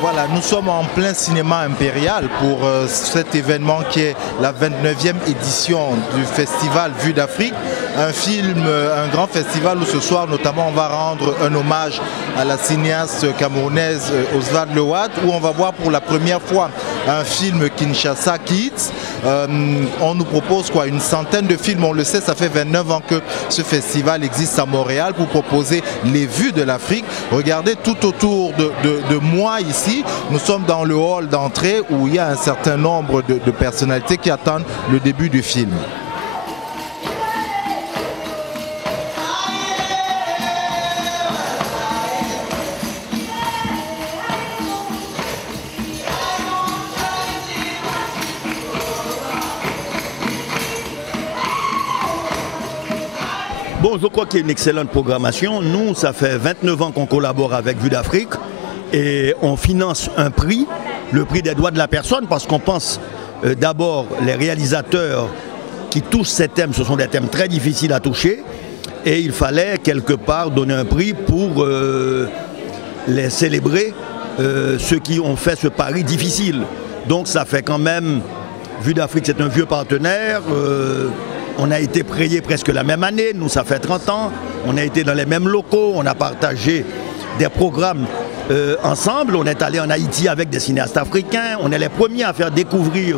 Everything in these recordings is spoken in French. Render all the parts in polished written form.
Voilà, nous sommes en plein cinéma impérial pour cet événement qui est la 29e édition du festival Vue d'Afrique. Un grand festival où ce soir notamment on va rendre un hommage à la cinéaste camerounaise Oswald Lewat, où on va voir pour la première fois un film Kinshasa Kids. On nous propose quoi, une centaine de films, on le sait, ça fait 29 ans que ce festival existe à Montréal pour proposer les vues de l'Afrique. Regardez tout autour de moi ici, nous sommes dans le hall d'entrée où il y a un certain nombre de personnalités qui attendent le début du film. Bon, je crois qu'il y a une excellente programmation. Nous, ça fait 29 ans qu'on collabore avec Vue d'Afrique et on finance un prix, le prix des droits de la personne, parce qu'on pense d'abord les réalisateurs qui touchent ces thèmes, ce sont des thèmes très difficiles à toucher et il fallait quelque part donner un prix pour les célébrer, ceux qui ont fait ce pari difficile. Donc ça fait quand même, Vue d'Afrique c'est un vieux partenaire. On a été priés presque la même année, nous ça fait 30 ans, on a été dans les mêmes locaux, on a partagé des programmes ensemble, on est allé en Haïti avec des cinéastes africains, on est les premiers à faire découvrir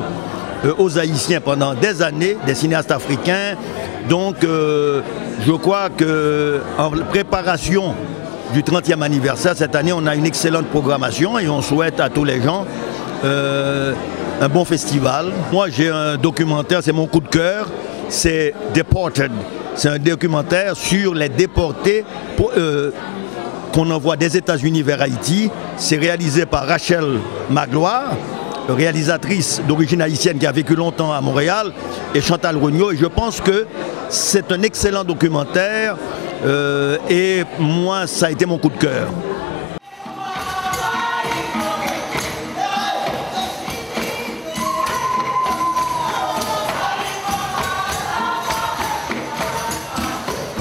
aux Haïtiens pendant des années des cinéastes africains. Donc je crois qu'en préparation du 30e anniversaire, cette année on a une excellente programmation et on souhaite à tous les gens un bon festival. Moi j'ai un documentaire, c'est mon coup de cœur. C'est Deported, c'est un documentaire sur les déportés qu'on envoie des États-Unis vers Haïti. C'est réalisé par Rachel Magloire, réalisatrice d'origine haïtienne qui a vécu longtemps à Montréal, et Chantal Regnault. Et je pense que c'est un excellent documentaire et moi, ça a été mon coup de cœur.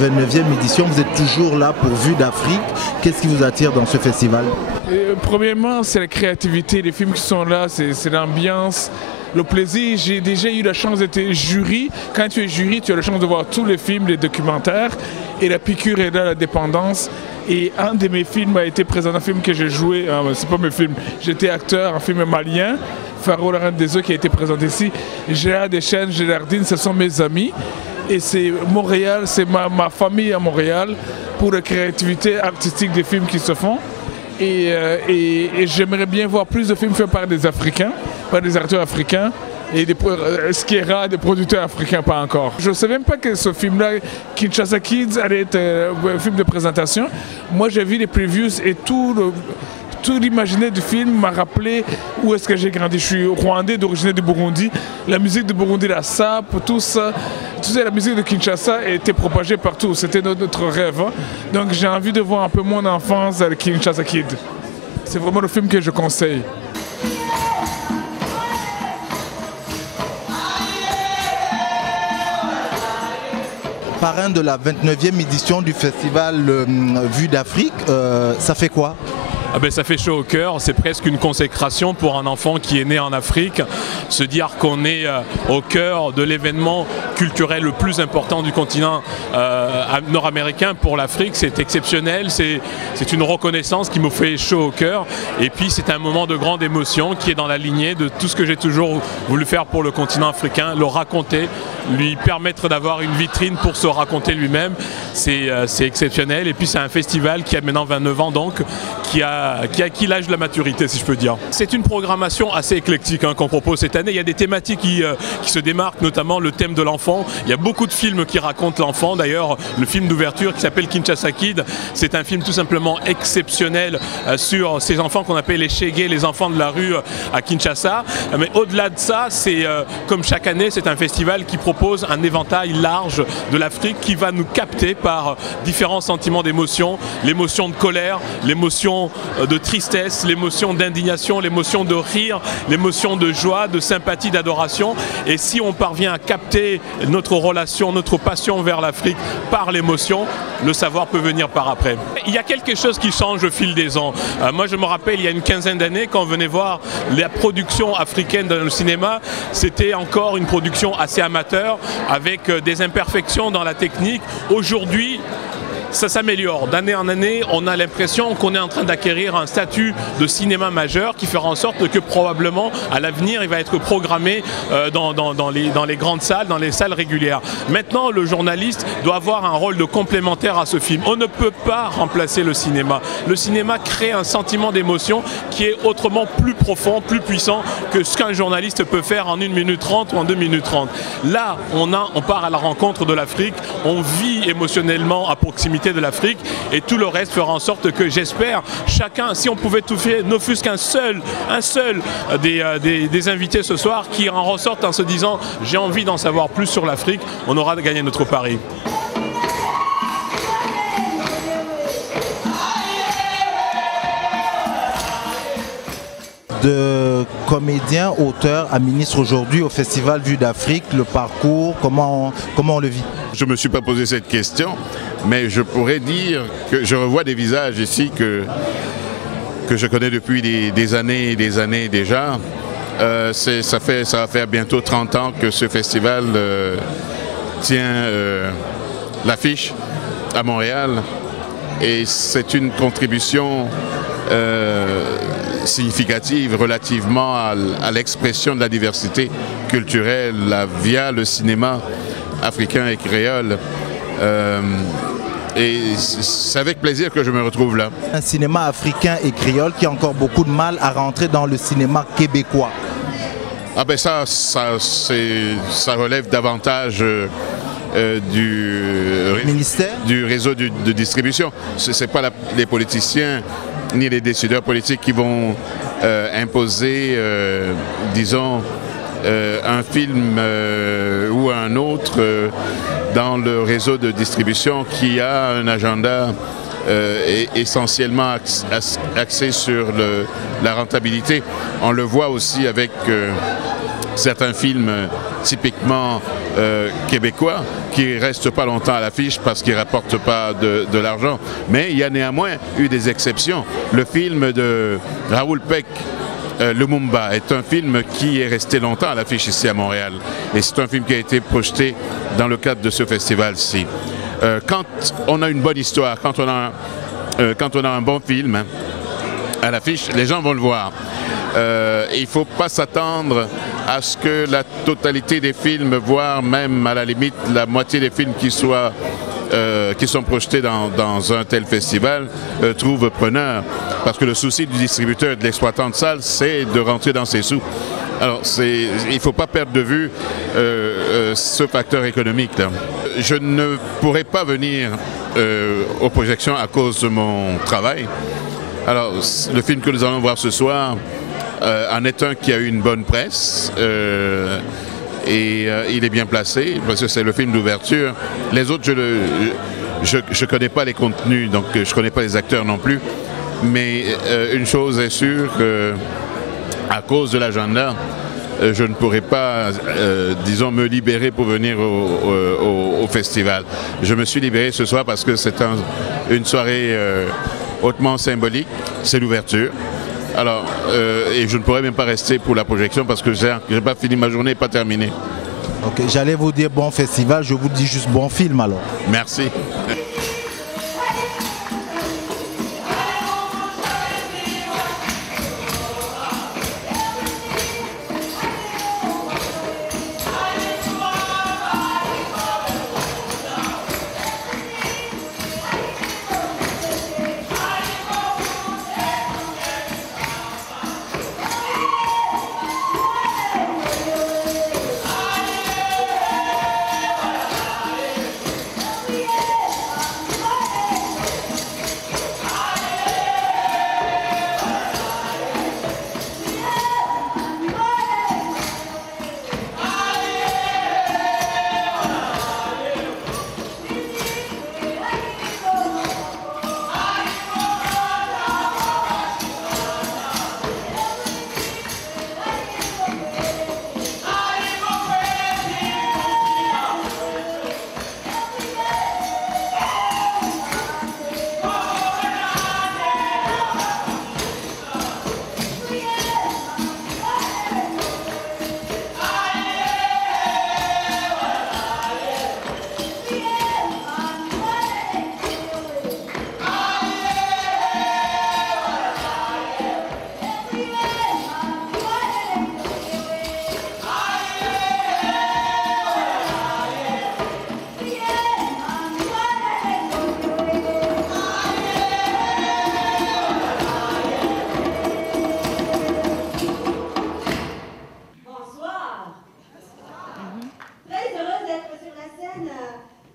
La 29e édition, vous êtes toujours là pour Vue d'Afrique. Qu'est-ce qui vous attire dans ce festival? Premièrement, c'est la créativité, les films qui sont là, c'est l'ambiance, le plaisir. J'ai déjà eu la chance d'être jury. Quand tu es jury, tu as la chance de voir tous les films, les documentaires. Et la piqûre est là, la dépendance. Et un de mes films a été présent, un film que j'ai joué, c'est pas mes films, j'étais acteur, un film malien, Pharaon, la Reine des Eaux, qui a été présenté ici. Gérard Deschênes, Gérardine, ce sont mes amis. Et c'est Montréal, c'est ma famille à Montréal pour la créativité artistique des films qui se font. Et j'aimerais bien voir plus de films faits par des Africains, par des acteurs africains. Et ce qui est rare, des producteurs africains, pas encore. Je ne savais même pas que ce film-là, Kinshasa Kids, allait être un film de présentation. Moi, j'ai vu les previews et tout l'imaginaire du film m'a rappelé où est-ce que j'ai grandi. Je suis rwandais d'origine du Burundi. La musique de Burundi, la SAP, tout ça, la musique de Kinshasa a été propagée partout. C'était notre rêve. Hein. Donc j'ai envie de voir un peu mon enfance avec Kinshasa Kid. C'est vraiment le film que je conseille. Parrain de la 29e édition du festival Vue d'Afrique, ça fait quoi? Ah ben, ça fait chaud au cœur, c'est presque une consécration pour un enfant qui est né en Afrique. Se dire qu'on est au cœur de l'événement culturel le plus important du continent nord-américain pour l'Afrique, c'est exceptionnel, c'est une reconnaissance qui me fait chaud au cœur. Et puis c'est un moment de grande émotion qui est dans la lignée de tout ce que j'ai toujours voulu faire pour le continent africain, le raconter, lui permettre d'avoir une vitrine pour se raconter lui-même. C'est exceptionnel. Et puis c'est un festival qui a maintenant 29 ans donc, qui a a acquis l'âge de la maturité, si je peux dire. C'est une programmation assez éclectique qu'on propose cette année. Il y a des thématiques qui se démarquent, notamment le thème de l'enfant. Il y a beaucoup de films qui racontent l'enfant. D'ailleurs, le film d'ouverture qui s'appelle Kinshasa Kid, c'est un film tout simplement exceptionnel sur ces enfants qu'on appelle les Shege, les enfants de la rue à Kinshasa. Mais au-delà de ça, c'est comme chaque année, c'est un festival qui propose un éventail large de l'Afrique qui va nous capter par différents sentiments d'émotion, l'émotion de colère, l'émotion de tristesse, l'émotion d'indignation, l'émotion de rire, l'émotion de joie, de sympathie, d'adoration. Et si on parvient à capter notre relation, notre passion vers l'Afrique par l'émotion, le savoir peut venir par après. Il y a quelque chose qui change au fil des ans. Moi, je me rappelle, il y a une quinzaine d'années, quand on venait voir la production africaine dans le cinéma, c'était encore une production assez amateur, avec des imperfections dans la technique. Aujourd'hui, ça s'améliore. D'année en année, on a l'impression qu'on est en train d'acquérir un statut de cinéma majeur qui fera en sorte que probablement, à l'avenir, il va être programmé dans les grandes salles, dans les salles régulières. Maintenant, le journaliste doit avoir un rôle de complémentaire à ce film. On ne peut pas remplacer le cinéma. Le cinéma crée un sentiment d'émotion qui est autrement plus profond, plus puissant que ce qu'un journaliste peut faire en 1 minute 30 ou en 2 minutes 30. Là, on part à la rencontre de l'Afrique, on vit émotionnellement à proximité de l'Afrique et tout le reste fera en sorte que, j'espère, chacun, si on pouvait tout faire, ne fût-ce qu'un seul des invités ce soir qui en ressortent en se disant j'ai envie d'en savoir plus sur l'Afrique, on aura gagné notre pari. De comédien, auteur à ministre aujourd'hui au Festival Vue d'Afrique, le parcours, comment on le vit? Je ne me suis pas posé cette question, mais je pourrais dire que je revois des visages ici que je connais depuis des années et des années déjà. Ça va faire bientôt 30 ans que ce festival tient l'affiche à Montréal et c'est une contribution significative relativement à l'expression de la diversité culturelle via le cinéma africain et créole. Et c'est avec plaisir que je me retrouve là. Un cinéma africain et créole qui a encore beaucoup de mal à rentrer dans le cinéma québécois. Ah ben ça relève davantage du réseau de distribution. Ce n'est pas les politiciens ni les décideurs politiques qui vont imposer, disons, un film ou un autre dans le réseau de distribution qui a un agenda essentiellement axé sur la rentabilité. On le voit aussi avec certains films typiquement québécois qui ne restent pas longtemps à l'affiche parce qu'ils ne rapportent pas de l'argent. Mais il y a néanmoins eu des exceptions. Le film de Raoul Peck, Lumumba, est un film qui est resté longtemps à l'affiche ici à Montréal. Et c'est un film qui a été projeté dans le cadre de ce festival-ci. Quand on a une bonne histoire, quand on a un bon film à l'affiche, les gens vont le voir. Il ne faut pas s'attendre à ce que la totalité des films, voire même à la limite la moitié des films qui sont projetés dans un tel festival trouvent preneur. Parce que le souci du distributeur et de l'exploitant de salle, c'est de rentrer dans ses sous. Alors, il ne faut pas perdre de vue ce facteur économique là. Je ne pourrais pas venir aux projections à cause de mon travail. Alors, le film que nous allons voir ce soir en est un qui a eu une bonne presse et il est bien placé parce que c'est le film d'ouverture. Les autres, je connais pas les contenus, donc je connais pas les acteurs non plus. Mais une chose est sûre, à cause de l'agenda, je ne pourrais pas, disons, me libérer pour venir au festival. Je me suis libéré ce soir parce que c'est une soirée hautement symbolique, c'est l'ouverture. Alors, et je ne pourrais même pas rester pour la projection parce que je n'ai pas fini ma journée, pas terminée. Ok, j'allais vous dire bon festival, je vous dis juste bon film alors. Merci.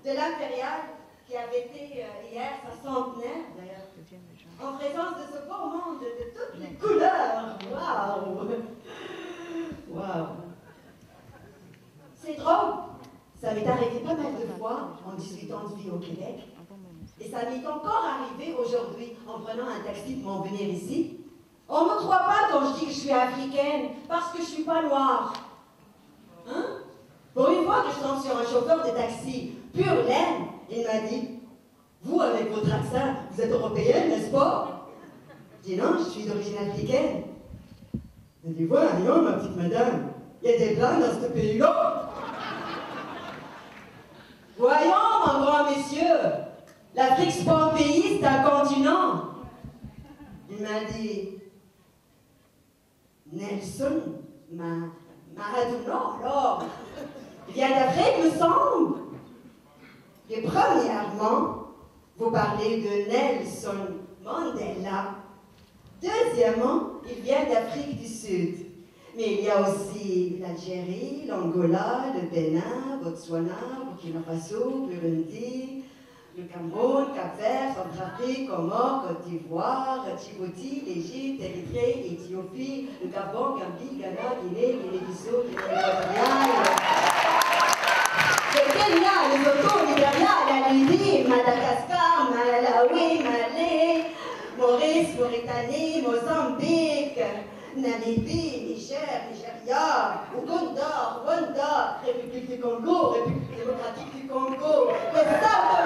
de l'impérial qui a fêté hier sa centenaire, d'ailleurs, en présence de ce beau monde de toutes les couleurs. Waouh! Waouh! C'est drôle. Ça m'est arrivé pas mal de fois en 18 ans de vie au Québec. Et ça m'est encore arrivé aujourd'hui en prenant un taxi pour m'en venir ici. On ne me croit pas quand je dis que je suis africaine, parce que je ne suis pas noire. Hein? Pour une fois que je tombe sur un chauffeur de taxi pure laine, il m'a dit « Vous, avec votre accent, vous êtes européenne, n'est-ce pas ?» Je dis « Non, je suis d'origine africaine. » Il dit « Voyons, ma petite madame, il y a des blancs dans ce pays-là. » Voyons, mon grand monsieur, l'Afrique, c'est pas un pays, c'est un continent. Il m'a dit Nelson Maradona, alors, il vient d'Afrique, me semble. Et premièrement, vous parlez de Nelson Mandela. Deuxièmement, il vient d'Afrique du Sud. Mais il y a aussi l'Algérie, l'Angola, le Bénin, Botswana, Burkina Faso, Burundi, le Cameroun, Cap-Vert, Centrafrique, Comores, Côte d'Ivoire, Djibouti, l'Égypte, l'Érythrée, l'Éthiopie, le Gabon, Gambie, Ghana, Guinée, Guinée-Bissau, Guinée équatoriale, le Kenya, le Togo, le Nigeria, la Libye, Madagascar, Malawi, Malais, Maurice, Mauritanie, Mozambique, Namibie, Niger, Nigeria, Ouganda, Rwanda, République du Congo, République démocratique du Congo, le South